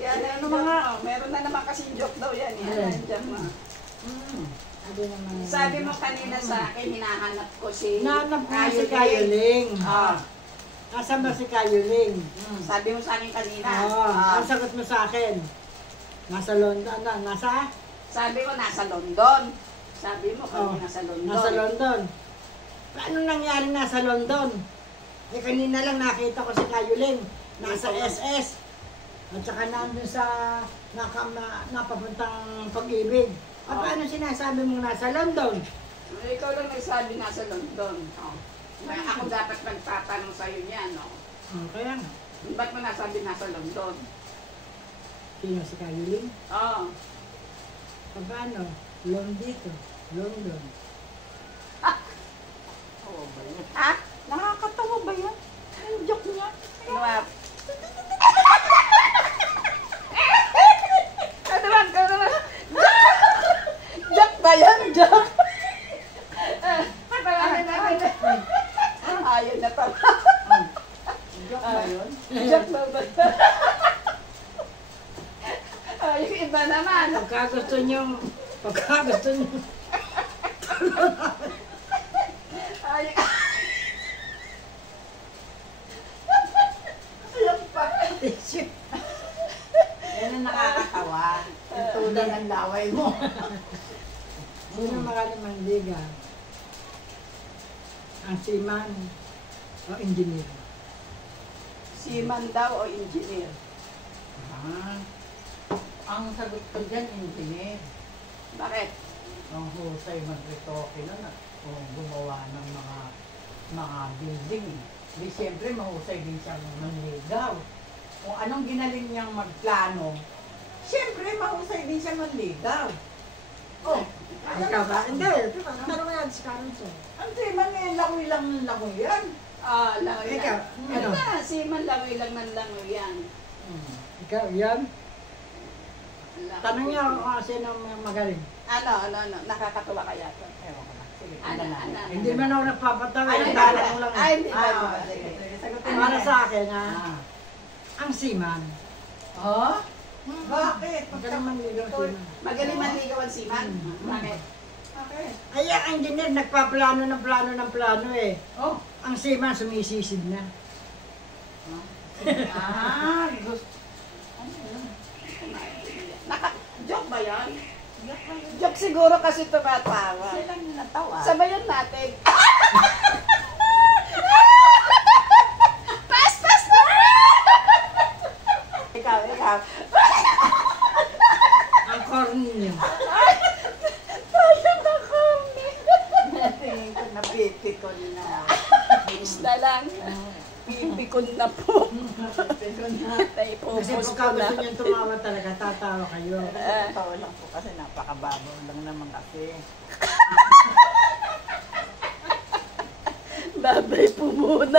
Yan, ano mga, meron na naman kasing joke daw yan. Yan, nandiyan mo. Sabi mo kanina sa akin, hinahanap ko si Hinahanap ko si Kayoling. Nasaan ba si Kayoling? Sabi mo sa akin kanina. Ang sagot mo sa akin. Nasa London. Nasa? Sabi ko nasa London. Sabi mo kami nasa London. Nasa London. Paano nangyari nasa London? Eh kanina lang nakita ko si Kayoling. Nasa SS. At saka nandun sa napapuntang Pag-ibig. At paano sinasabi mo nasa London? Ikaw lang nagsabi nasa London. Ako dapat nagtatanong sa'yo niyan. Kaya nga. Ba't mo nasabi nasa London? Sino si Kayoling? Oo. Paano? Londito. London. Oo ba yan? Ha? Nakakatawa ba yan? Ang joke niya. Ano naman? Joke ba yan? Joke? Ayaw na pa. Joke ba yun? Joke ba ba? Yung iba naman. Pagka gusto nyo. Ayaw pa. Yan ang nakakatawa. Yung tulad ng laway mo. Sino makalimang liga? Ang seaman o engineer? Seaman daw o engineer? Ang sagot ko dyan, engineer. Bakit? Ang husay mag-retoke nun at gumawa ng mga building. Di siyempre mahusay din siyang manligaw. Kung anong ginaling niyang magplano, siyempre mahusay din siyang manligaw. Ikaw ba? Hindi. Tanong mo yan si Karen siya. Ang seaman eh, langoy lang ng langoy yan. Langoy Ikaw, lang. Ano na? Seaman langoy lang ng langoy yan. Ikaw, yan? Tanong niya kung sino ang magaling. Ano? Nakakatuwa kaya ito? Ewan ko na. Sige, Ano? Hindi man ako nagpapatawa. Ay, Tala ko lang. hindi ba? Sige. Para sa akin, ang seaman. Bakit? Magaling manligaw ang seaman. Magaling manligaw ang seaman? Bakit? Ay, ang engineer nagpaplano ng plano eh. Ang seaman sumisisid na. Gusto. Joke ba yan? Joke siguro kasi tumatawa. Silang natawa. Sabayan natin. Pas! Ikaw. Ang corny niya. Tayo na kami. Tingin ko napipikon na. Isda lang. Pipikon na po. Kasi pagka gusto niyang tumawa talaga, tatawa kayo. Tawa lang po kasi napakababaw lang naman kasi. Babay po muna.